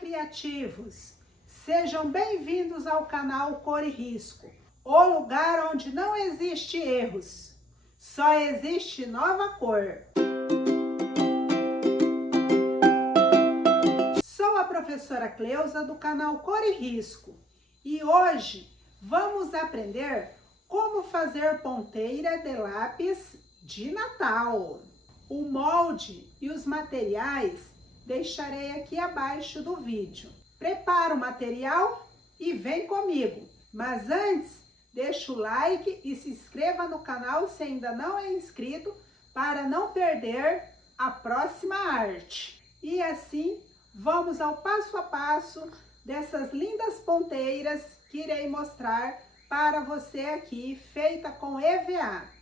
criativos! Sejam bem-vindos ao canal Cor e Risco, o lugar onde não existe erros, só existe nova cor. Sou a professora Cleusa do canal Cor e Risco e hoje vamos aprender como fazer ponteira de lápis de Natal. O molde e os materiais deixarei aqui abaixo do vídeo. Prepara o material e vem comigo. Mas antes, deixa o like e se inscreva no canal se ainda não é inscrito para não perder a próxima arte. E assim, vamos ao passo a passo dessas lindas ponteiras que irei mostrar para você aqui, feita com EVA.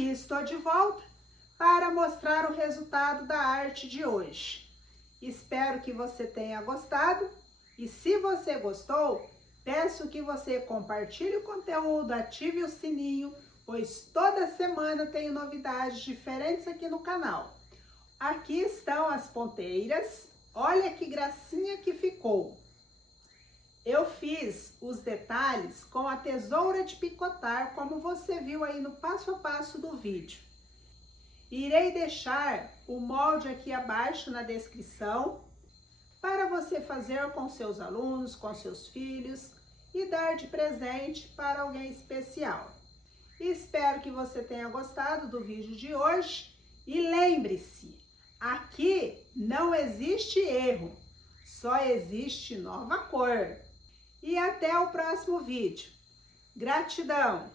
Aqui estou de volta para mostrar o resultado da arte de hoje. Espero que você tenha gostado e se você gostou, peço que você compartilhe o conteúdo, ative o sininho, pois toda semana tenho novidades diferentes aqui no canal. Aqui estão as ponteiras, olha que gracinha que ficou. Eu fiz os detalhes com a tesoura de picotar, como você viu aí no passo a passo do vídeo. Irei deixar o molde aqui abaixo na descrição, para você fazer com seus alunos, com seus filhos e dar de presente para alguém especial. Espero que você tenha gostado do vídeo de hoje e lembre-se, aqui não existe erro, só existe nova cor. E até o próximo vídeo. Gratidão!